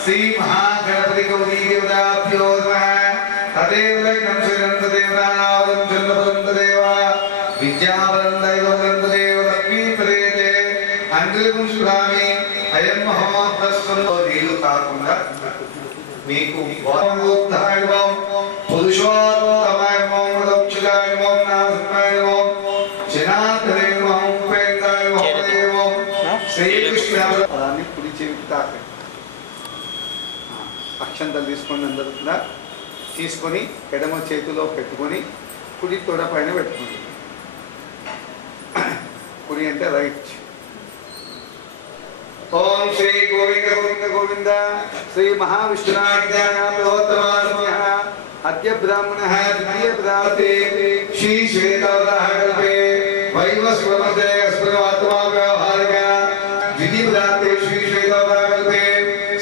श्री महागणपति गौरी देवताभ्यो नमः तदेव लग्नं श्रीरन्त देवतानावदं जन्मवदन्त देवा विद्यावदं दैववदन्त देव लक्ष्मी प्रेते अंगलिकं सुरामि अयं महोत्सवो नीलु काकुंडा మీకు ఓంకారాయ పురుషోత్తమాయ మోక్షదాయ నామస్మరాయ జనార్దనే ఉపేంద్రాయ దేవం శ్రీకృష్ణాన్ని కుడి చేతి తాకండి అక్షంతలు తీసుకొని అందరూ కూడా తీసుకొని ఎడమ చేతిలో పెట్టుకొని కుడి తొడ పైన పెట్టుకోండి కుడి అంటే రైట్ ओम श्री गोविंद गोविंद गोविंद श्री महाविष्णुनाथ्यानामोत्तमास्म्यः अद्य ब्राह्मणः द्वितीय प्राते श्री श्वेतावतारकल्पे वैवस्वतमते अस्मदात्मा व्यवहारिक द्वितीय प्राते श्री श्वेतावतारकल्पे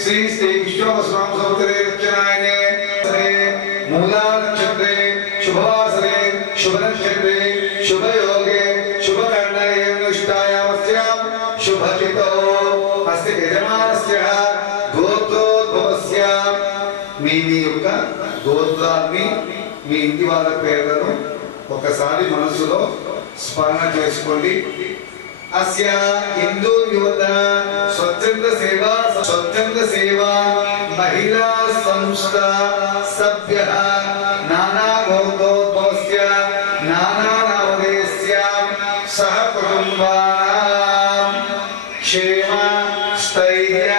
श्री श्री विश्ववस्वाम समुद्रे रचनायने मूला नक्षत्रे शुभवासरे शुभ नक्षत्रे शुभ योगे शुभ कर्णे अनुष्ठायामस्याम शुभचितो अस्य यजमानस्य गोत्रोद्भवस्य మీ యొక్క గోత్రాన్ని మీ ఇంటి వాళ్ళ పేర్లను ఒకసారి మనసులో స్మరణ చేసుకోండి అస్య హిందూ యువత స్వచ్ఛంద సేవా మహిళా సంస్థ సభ్యః నానా గోత్రోద్భవస్య నానా నవోదయస్య సహ కుటుంబానాం క్షేమ स्थैर्य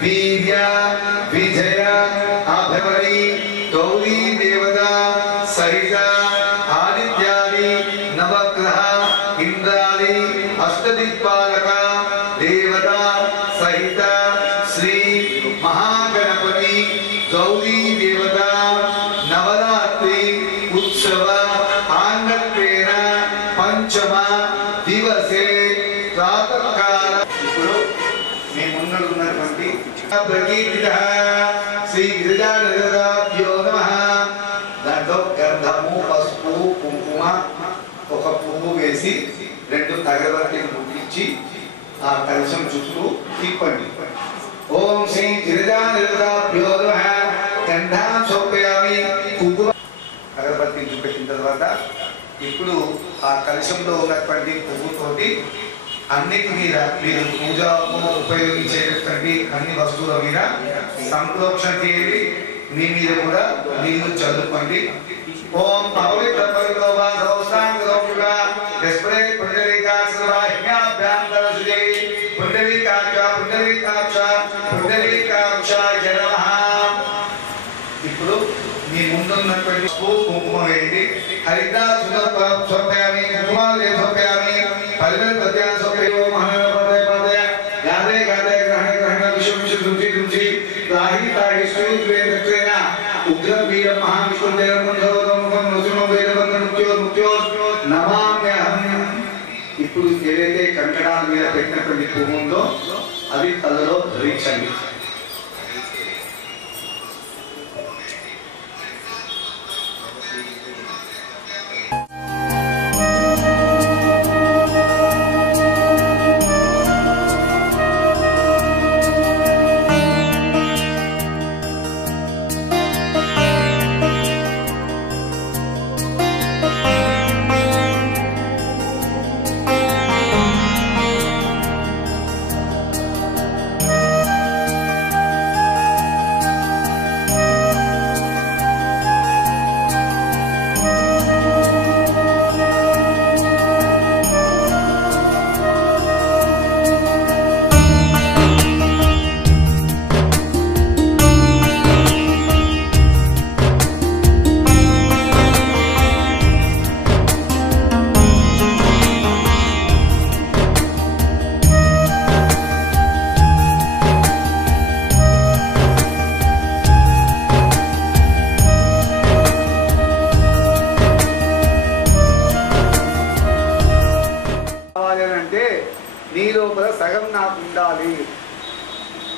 वीर्य विजय अभवरी गौरी देवता सहित आदित्यादि नवग्रह इंद्रादि अष्टदिक्पालक देवता सहित श्री महागणपति गौरी देवता नवरात्रि उत्सव आंगत्वेन पंचम दिवसे प्रातःकाल प्रकीर्तितः श्री गिरिजादेवताभ्यो नमः दांట్లో గంధము పసుపు కుంకుమ ఒక పువ్వు వేసి రెండు తగరబట్టలు ముట్టించి ఆ కలశం చుట్టూ తిప్పండి ఓం శ్రీ గిరిజాదేవతాభ్యో నమః గంధం సమర్పయామి కుంకుమ తగరబట్టి చూపెట్టిన తర్వాత ఇప్పుడు ఆ కలశంలో ఉన్నటువంటి పువ్వుతోటి అన్నిటి మీద మీరు పూజకు ఉపయోగించేటటువంటి అన్ని వస్తువుల మీద సంప్రోక్షణ చేయండి మీ మీద కూడా నీళ్లు చల్లుకోండి ఓం పవిత్ర పవిత్ర వాసోస్తాంగోగా దస్ప్రే పుండరీకాక్షరాహ్యాభ్యాంతరసుజే పుండరీకాక్ష జనమః ఇప్పుడు మీ ముందున్నటువంటి కుంకుమ వేయండి హరిత సమర్పయామి కుంకుమాలే సమర్పయామి పరిమళ ప్రత్యాన సమర్పయో మహానపదే పదే గాదే గాదే గ్రహణ గ్రహణ విశ్వ విశ్వ రుచి రుచి రాహి తాహి శ్రీ వేదక్రేణ ఉగ్ర వీర మహావిష్ణుదేవ మందోదముఖం నృసింహ వేదబంధ ముఖ్యో నమామ్యహం ఇప్పుడు ఏదైతే కంకణాల మీద పెట్టినటువంటి పువ్వు ఉందో అది తలలో ధరించండి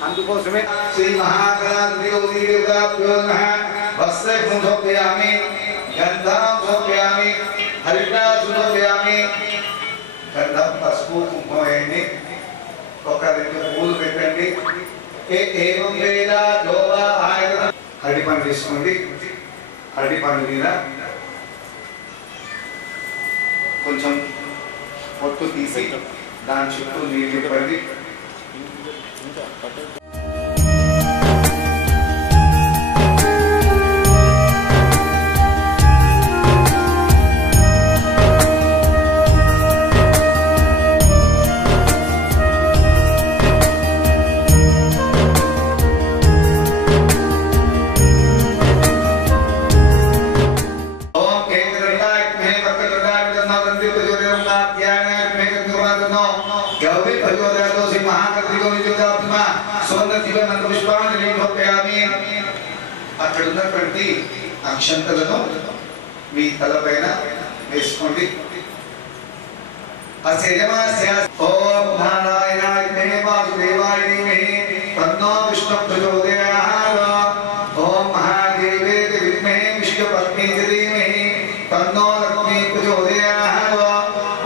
అందుకోసమే శ్రీ మహాగణాధిపతి దేవతాభ్యో నమః వస్త్రం సమర్పయామి గంధం సమర్పయామి హరిద్రా సమర్పయామి పసుపు కుంకుమ వేయండి, ఒక 2 పూలు పెట్టండి. ఏవం వేద లోవా ఆయన అరటిపండు తీసుకోండి. అరటిపండు మీద కొంచెం పొట్టు తీసి దాని చుట్టూ నీళ్ళు ఇవ్వండి. అక్కడ ఉన్నటువంటి అక్షంతలను మీ తలపైన వేసుకోండి. ఓం నారాయణాయ విద్మహే వాసుదేవాయ ధీమహి తన్నో విష్ణుః ప్రచోదయాత్. ఓం మహాదేవేతి విద్మహే విష్ణుపత్నీతి ధీమహి తన్నో లక్ష్మీ ప్రచోదయాత్.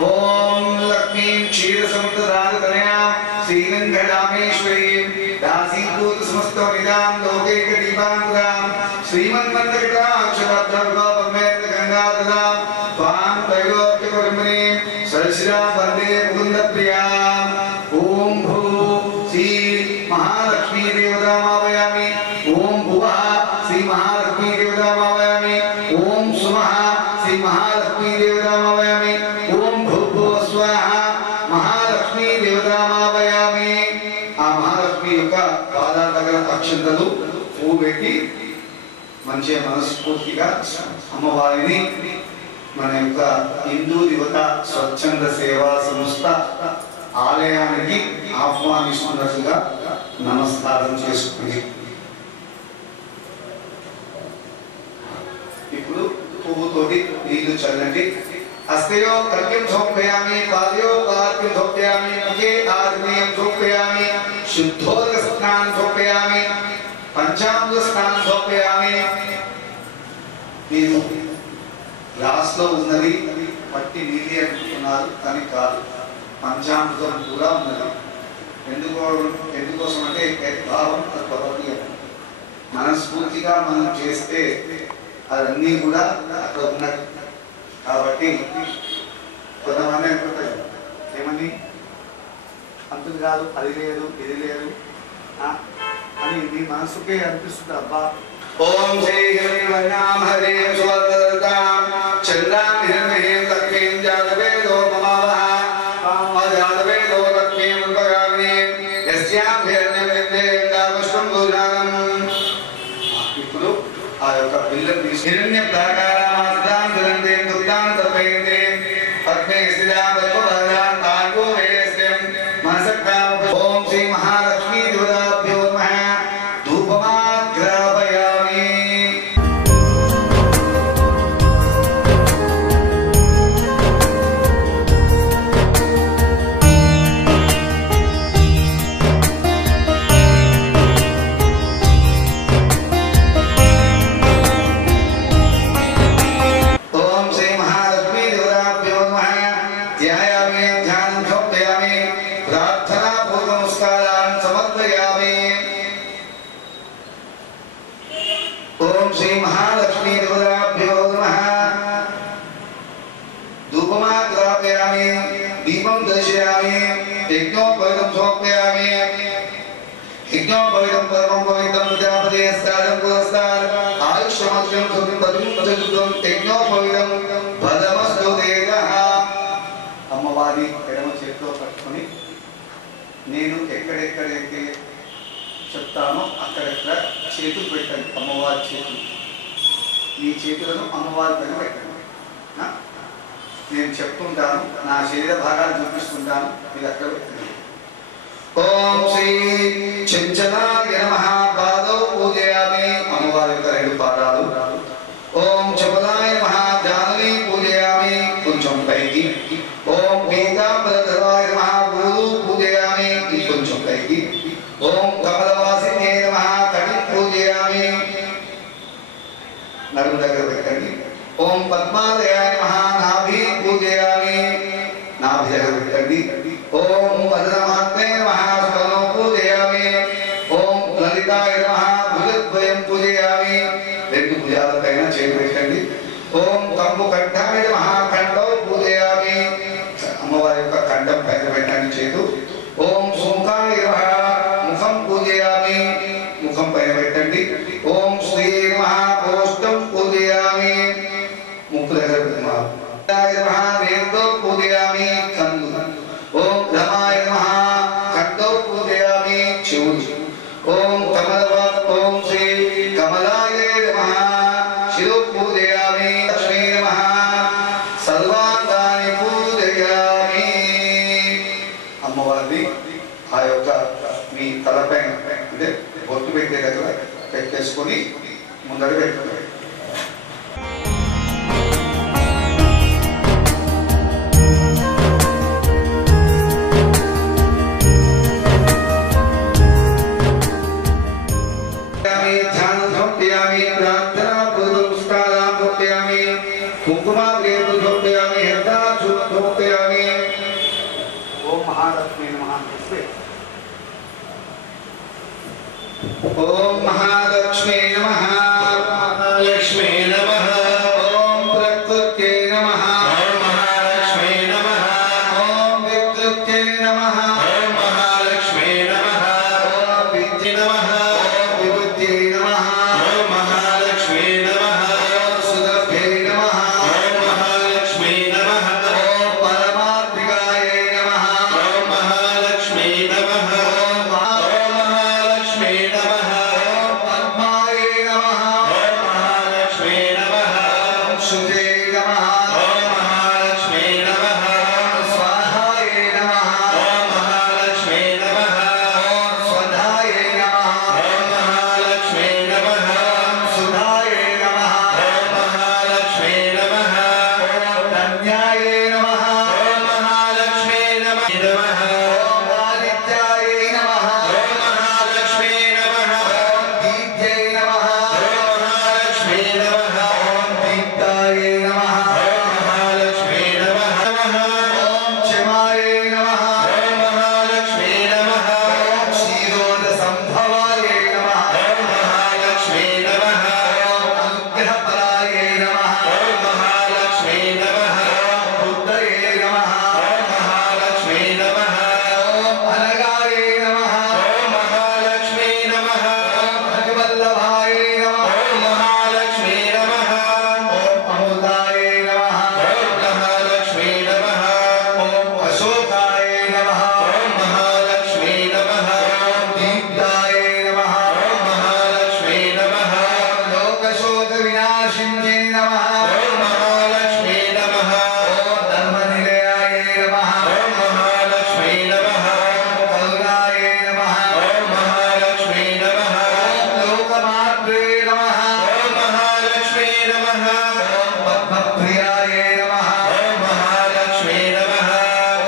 ఓం లక్ష్మీం క్షీరసముద్రరాజతనయాం శ్రీరంగరామేశ్వరీం దాసీభూత సమస్తమిదాం లోకైక దీపాంకురాం శ్రీమన్మందకటాక్షభద్రవిభావమేంద్రగంగాధరాం త్వాం త్రైలోక్యపరిమణీం సరసిరాం వందే ముకుందప్రియాం. ఓం భూ శ్రీ మహాలక్ష్మీ దేవతామావయామి. ఓం భువః శ్రీ మహాలక్ష్మీ దేవతామావయామి. ఓం సుమః శ్రీ మహాలక్ష్మీ దేవతామావయామి. ఓం భూర్భువః స్వాహ మహాలక్ష్మీ దేవతామావయామి. ఆ మహాలక్ష్మి యొక్క పాదాల దగ్గర అక్షంతలు పువ్వు పెట్టి మంచిగా మనస్ఫూర్తిగా అమ్మవారిని మన యొక్క హిందూ యువత స్వచ్ఛంద సేవా సంస్థ ఆలయానికి ఆహ్వానిస్తున్నట్టుగా నమస్కారం చేసుకుంది. ఇప్పుడు పువ్వుతోటి నీళ్లు చల్లండి. హస్తయో కర్క్యం సమర్పయామి, పాదయో పాద్యం సమర్పయామి, ముఖే ఆగ్నేయం సమర్పయామి, శుద్ధోదక స్నానం సమర్పయామి, పంచామృత స్నానం సమర్పయామి. మీరు గ్లాస్ లో ఉన్నది పట్టి నీళ్ళు అనుకుంటున్నారు, కానీ కాదు, పంచామృతం కూడా ఉన్నది. ఎందుకోసం అంటే భావం తత్వపతి మనస్ఫూర్తిగా మనం చేస్తే అవన్నీ కూడా అక్కడ ఉన్నది. కాబట్టి కొంతమంది అనుకుంటారు ఏమని అంతుంది కాదు, అది లేదు ఇది లేదు అని మీ మనసుకే అనిపిస్తుంది. అబ్బా ఓం శ్రీ హరే సువర్ణదాం చంద్రాం హిరణ్మహీం లక్ష్మీం జాతవేదో మమావహ జాతవేదో లక్ష్మీం ఉపగామినీం యస్యాం హిరణ్యమిందేందాపుష్పం భూషాణం. ఇప్పుడు ఆ యొక్క బిల్లం తీసి హిరణ్య ప్రాకారామాస్త్రాం ధరంతే దుర్గాం తర్పయంతే పద్మే స్థితాం పద్మభద్రాం తాంగో వేస్యం మనసక్తాం. ఓం శ్రీ మహాలక్ష్మీ దేవతాభ్యో నమః. ధూపమాగ్రాపయామి. ఓం శ్రీ మహాలక్ష్మీ దేవతాభ్యో నమః. ధ్యాయామి, ధ్యానం సమర్పయామి, ప్రార్థనా పూర్వ నమస్కారాన్ని సమర్పయామి. ఓం శ్రీ మహాలక్ష్మీ దేవతాభ్యో నమః. ధూపమాగ్రాపయామి, దీపం దర్శయామి, యజ్ఞోపవీతం సమర్పయామి. యజ్ఞోపవీతం పరమం పవిత్రం ప్రజాపతిస్తారం పురస్తార్ ఆయుష్యమస్యం సుఖం పతిం పతిం యజ్ఞోపవీతం ఫలమస్తు తేజః. అమ్మవారి ఎడమ చేతితో పట్టుకొని నేను ఎక్కడెక్కడైతే చెప్తానో అక్కడెక్కడ చేతులు పెట్టండి. అమ్మవారి చేతులు, మీ చేతులను అమ్మవారి పైన పెట్టండి. నేను చెప్తుంటాను, నా శరీర భాగాలు చూపిస్తుంటాను, మీరు అక్కడ పెట్టండి. ఓం శ్రీ చంచలాయ నమః. పాదౌ పూజయామి, అమ్మవారి యొక్క 2 పాదాలు. ఓం చపలాయ నమః. జానవి పూజయామి, కొంచెం పైకి. ఓం పీతాంబరధరాయ నమః. గురు పూజయామి, కొంచెం పైకి. ఓం కమలవాసినే నమః. కటి పూజయామి, నడుము దగ్గర పెట్టండి. ఓం పద్మాలయాయ నమః. నాభి పూజయామి, నాభి దగ్గర పెట్టండి. ओम वज्रमात्मे नमः स्तनो पूजयामि ओम ललिताय नमः भुजद्वयं पूजयामि రెండు భుజాలపైన చేతులు పెట్టండి ఓం కంబు కంఠాయ నమః కంఠౌ పూజయామి అమ్మవారి యొక్క కంఠం పైన పెట్టండి చేతులు ఓం శుంఖాయ నమః ముఖం పూజయామి ముఖం పైన పెట్టండి ఓం శ్రీ నమః ఓష్టం పూజయామి ముక్కు దగ్గర పెట్టండి నమః నేత్రౌ పూజయామి కన్ను ఓం రమాయ నమః కంఠౌ పూజయామి చెవులు ఓం కమలవత్ ఓం శ్రీ కమలాయ నమః శిరో పూజయామి లక్ష్మీ నమః సర్వాంగాని పూజయామి అమ్మవారిని ఆ యొక్క మీ తలపైన అంటే బొట్టు పెట్టే దగ్గర పెట్టేసుకొని ముందర పెట్టుకోండి ओम महालक्ष्मी नमः लक्ष्मी नमः ओम प्रकृते नमः ओम महालक्ष्मी नमः ओम विद्युते नमः ओम महालक्ष्मी नमः ओम विद्ये नमः ओम विद्युते नमः ओम महालक्ष्मी नमः ओम सुदभ्ये नमः ओम महालक्ष्मी नमः ओम परमात्मिकाय नमः ओम महालक्ष्मी नमः ओम महालक्ष्मी नमः पद्माय नमः ओम महालक्ष्मी नमः सुदे नमः ओम महालक्ष्मी नमः स्वाहाय नमः ओम महालक्ष्मी नमः स्वधाय नमः ओम महालक्ष्मी नमः सुधाय नमः ओम महालक्ष्मी नमः धन्याय नमः ओम महालक्ष्मी नमः ओम आदित्याय नमः ओम महालक्ष्मी नमः ओम दीप्त्यै नमः ओम महालक्ष्मी नमः ओम दीप्ताय नमः ओम महालक्ष्मी नमः ओम क्षमाय नमः ओम महालक्ष्मी नमः ओम क्षीरोद संभवाय नमः ओम महालक्ष्मी नमः ओम अनुग्रहपराय नमः ओम महालक्ष्मी नमः ओम बुद्धये नमः ओम महालक्ष्मी नमः ओम अनगाय नमः ओम महालक्ष्मी नमः ओम भगवल्लभाय नमः ओम महालक्ष्मी नमः ओम अमृताय नमः ओम महालक्ष्मी नमः ओम अशोकाय नमः ओम महालक्ष्मी नमः ओम दीप्ताय नमः ओम महालक्ष्मी नमः ओम लोकशोक विनाशिन्ये नमः ओम महालक्ष्मी नमः ओम धर्मनिलयाय नमः ओम महालक्ष्मी नमः ओम करुणाय नमः ओम महालक्ष्मी नमः ओम लोकमात्रे नमः ओम महालक्ष्मी नमः ओम पद्मप्रियाय नमः ओम महालक्ष्मी नमः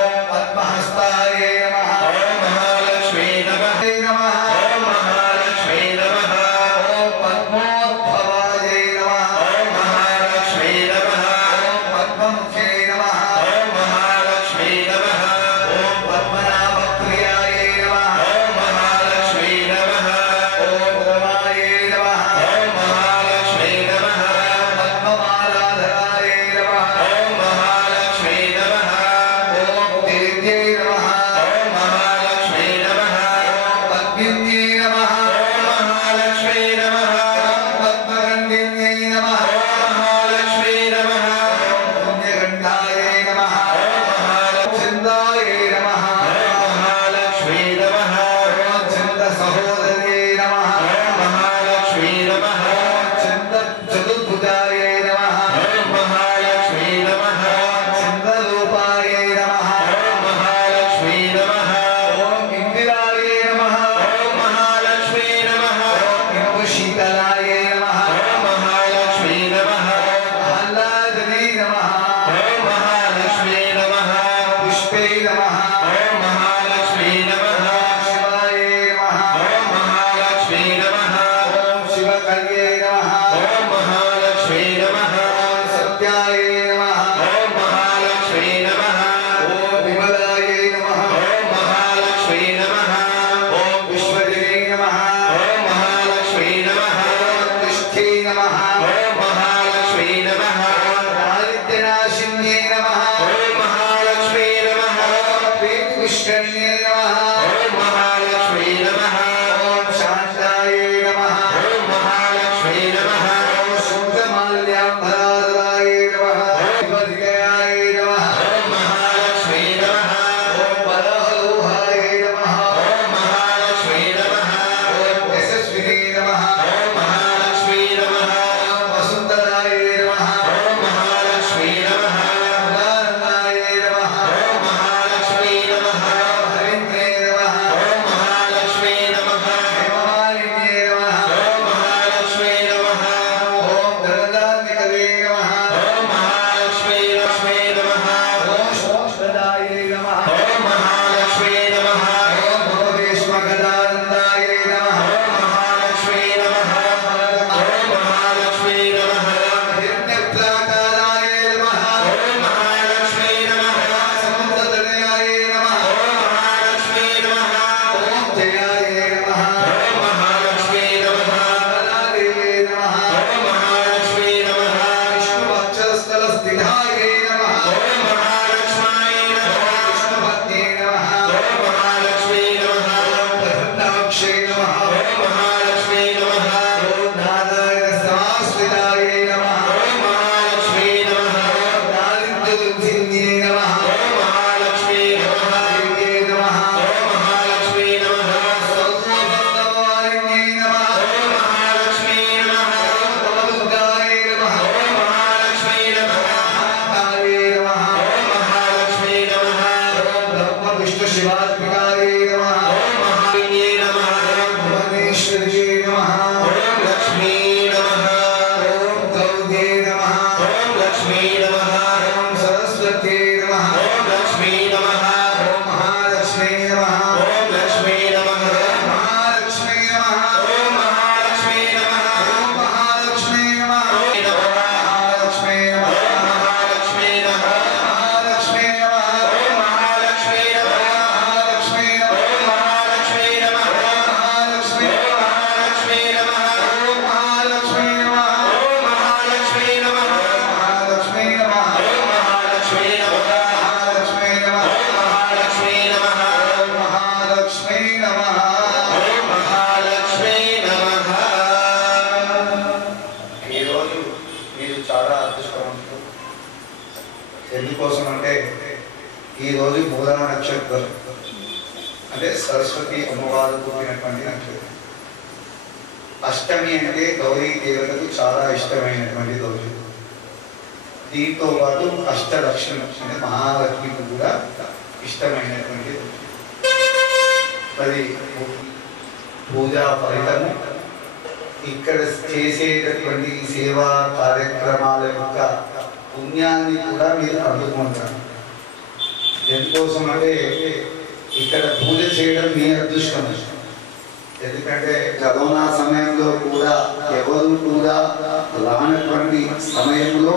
ओम पद्महस्ताय नमः ओम महालक्ष्मी नमः ओम महालक्ष्मी नमः ओम पद्मोद्भवाय नमः ओम महालक्ष्मी नमः ओम पद्ममुखे नमः ओम महालक्ष्मी नमः ओम पद्मनाभप्रियाय नमः ओम महालक्ष्मी नमः ओम रमाय नमः ओम महालक्ष्मी नमः पद्ममालाधराय नमः ओम महालक्ष्मी नमः ओम देव्यै नमः ओम महालक्ष्मी नमः ओम पद्मिन्यै नमः ओम महालक्ष्मी नमः ओम पद्मगण्डिन्यै नमः ओम महालक्ष्मी नमः ओम पुण्यगण्डाय नमः ओम महालक्ष्मीदाय नमः ओम महालक्ष्मी नमः ओम चन्द्रसहोदर्यै नमः ओम महालक्ष्मी नमः ओम चन्द्रचतुर्भुजाय नमः ओम महालक्ष्मी नमः ओम चन्द्ररूपाय नमः ओम महालक्ष्मी नमः ओम इंदिराय नमः ओम महालक्ष्मी नमः ओम इंदुशीतलाय नमः ओम महालक्ष्मी नमः ओम आह्लादिनी नमः ओम महालक्ष्मी नमः पुष्पे नमः ओम महालक्ष्मी नमः शिवाय नमः ओम महालक्ष्मी नमः ओम शिवकल्ये नमः ओम महालक्ष्मी नमः ओम सत्याय नमः ओम महालक्ष्मी नमः ओम विमलाय नमः ఈరోజు మూలా నక్షత్రం అంటే సరస్వతి అమ్మవారు పుట్టినటువంటి నక్షత్రం. అష్టమి అంటే గౌరీ దేవతకు చాలా ఇష్టమైనటువంటి రోజు. దీంతో పాటు అష్టలక్ష్మి అంటే మహాలక్ష్మికి కూడా ఇష్టమైనటువంటి రోజు. మరి పూజా ఫలితము ఇక్కడ చేసేటటువంటి సేవా కార్యక్రమాల యొక్క పుణ్యాన్ని కూడా మీరు అందుకుంటారు. ఎందుకోసం అంటే ఇక్కడ పూజ చేయడం మీ అదృష్టం. ఎందుకంటే కరోనా సమయంలో కూడా ఎవరు కూడా రానటువంటి సమయంలో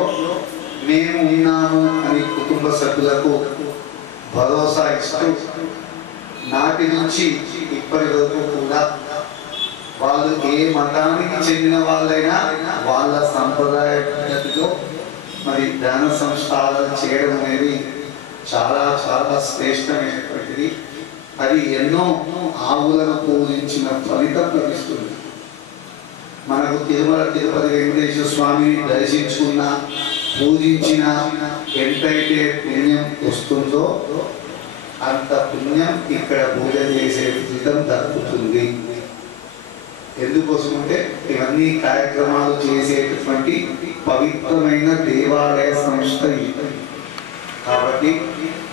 మేము ఉన్నాము అని కుటుంబ సభ్యులకు భరోసా ఇస్తూ నాటి నుంచి ఇప్పటి వరకు కూడా వాళ్ళు ఏ మతానికి చెందిన వాళ్ళైనా వాళ్ళ సంప్రదాయ పద్ధతిలో మరి దాన సంస్కారాలు చేయడం అనేది చాలా చాలా శ్రేష్టమైనటువంటిది. అది ఎన్నో ఆవులను పూజించిన ఫలితం లభిస్తుంది. మనకు తిరుమల తిరుపతి వెంకటేశ్వర స్వామిని దర్శించుకున్న పూజించిన ఎంతైతే పుణ్యం వస్తుందో అంత పుణ్యం ఇక్కడ పూజ చేసే ఫలితం దక్కుతుంది. ఎందుకోసం అంటే ఇవన్నీ కార్యక్రమాలు చేసేటటువంటి పవిత్రమైన దేవాలయ సంస్థ ఇది. కాబట్టి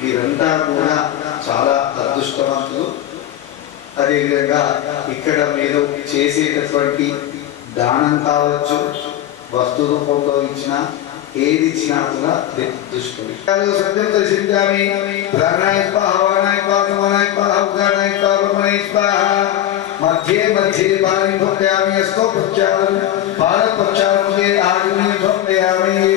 వీరంతా కూడా చాలా అదృష్టవంతులు. అదేవిధంగా ఇక్కడ మీరు చేసేటటువంటి దానం కావచ్చు, వస్తు రూపంలో ఇచ్చిన ఏది ఇచ్చినా కూడా దృష్టి సత్యం దర్శించామి. ప్రాణాయ స్వాహ, వానాయ స్వాహ, మనోనాయ స్వాహ, ఉదానాయ స్వాహ, బ్రహ్మణాయ స్వాహ. మధ్యే మధ్యే పాని భక్త్యామి అస్తో ప్రచారం భారత ప్రచారం ఆగ్ని భక్త్యామి.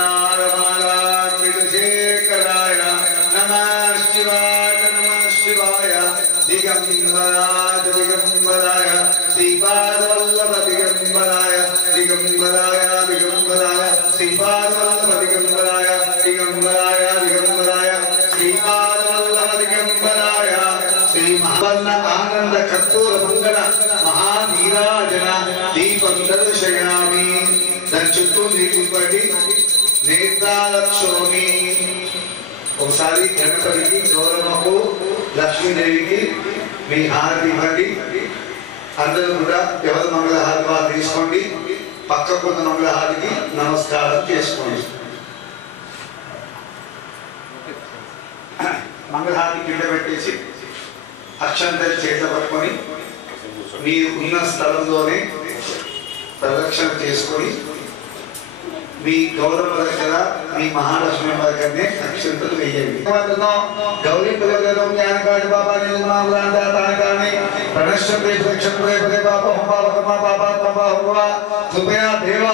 मंदारमालाकृतशेखराय नमः शिवाय दिगंबराय श्रीपादवल्लभ दिगंबराय श्रीपादवल्लभ दिगंबराय श्रीपादवल्लभ दिगंबराय श्री महावर्ण आनंद कर्पूर मंगल महानीराजन दीपं दर्शयामि చుట్టూ నీకు పడి నేత్రాలక్షోమి ఒకసారి గణపతికి గౌరవకు లక్ష్మీదేవికి మీ హారతి ఇవ్వండి. అందరూ కూడా ఎవరి మంగళహారతి తీసుకోండి. పక్కకున్న మంగళహారతికి నమస్కారం చేసుకోండి. మంగళహారతి కింద పెట్టేసి అక్షంతలు చేత పట్టుకొని మీరు ఉన్న స్థలంలోనే ప్రదక్షిణ చేసుకొని మీ గౌరవ దగ్గర మీ మహాలక్ష్మి దగ్గరనే అక్షంతలు వేయండి. గౌరీ పులగలో జ్ఞానకాడి బాబా నిర్మాణాన్ని ప్రణశ్చంద్రే ప్రక్షంద్రే పదే బాబా హోమా బాబా కృపయా దేవ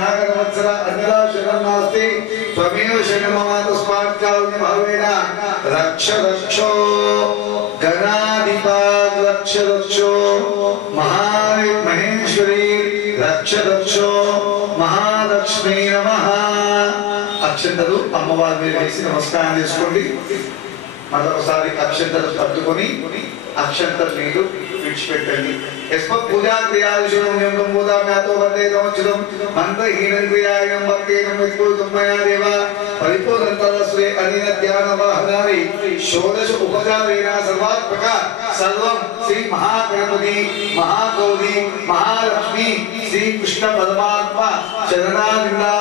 నాగర వత్సర అన్యదా శరణం నాస్తి త్వమేవ శరణమమ తస్మాత్ కారుణ్య భావేన రక్ష రక్షో గణాధిపాద్ రక్ష రక్షో మహేశ్వరి రక్ష రక్షో మహాలక్ష్మీ నమః. అక్షంతలు అమ్మవారి మీద వేసి నమస్కారం చేసుకోండి. మరొకసారి అక్షంతలు పట్టుకొని అక్షంతలు నీరు విడిచిపెట్టండి. యస్మత్ పూజా క్రియాదిశం పూజామ్యాతో వందేదం మంత్రహీనం క్రియాయం భక్తేనం విస్ఫూర్తం మయా దేవ పరిపూర్ణతరస్వే అనిన ధ్యాన వాహనాని షోడశ ఉపచారేణ సర్వాత్మక సర్వం శ్రీ మహాగణపతి మహాగౌరీ మహాలక్ష్మి శ్రీ కృష్ణ పరమాత్మ చరణానిందా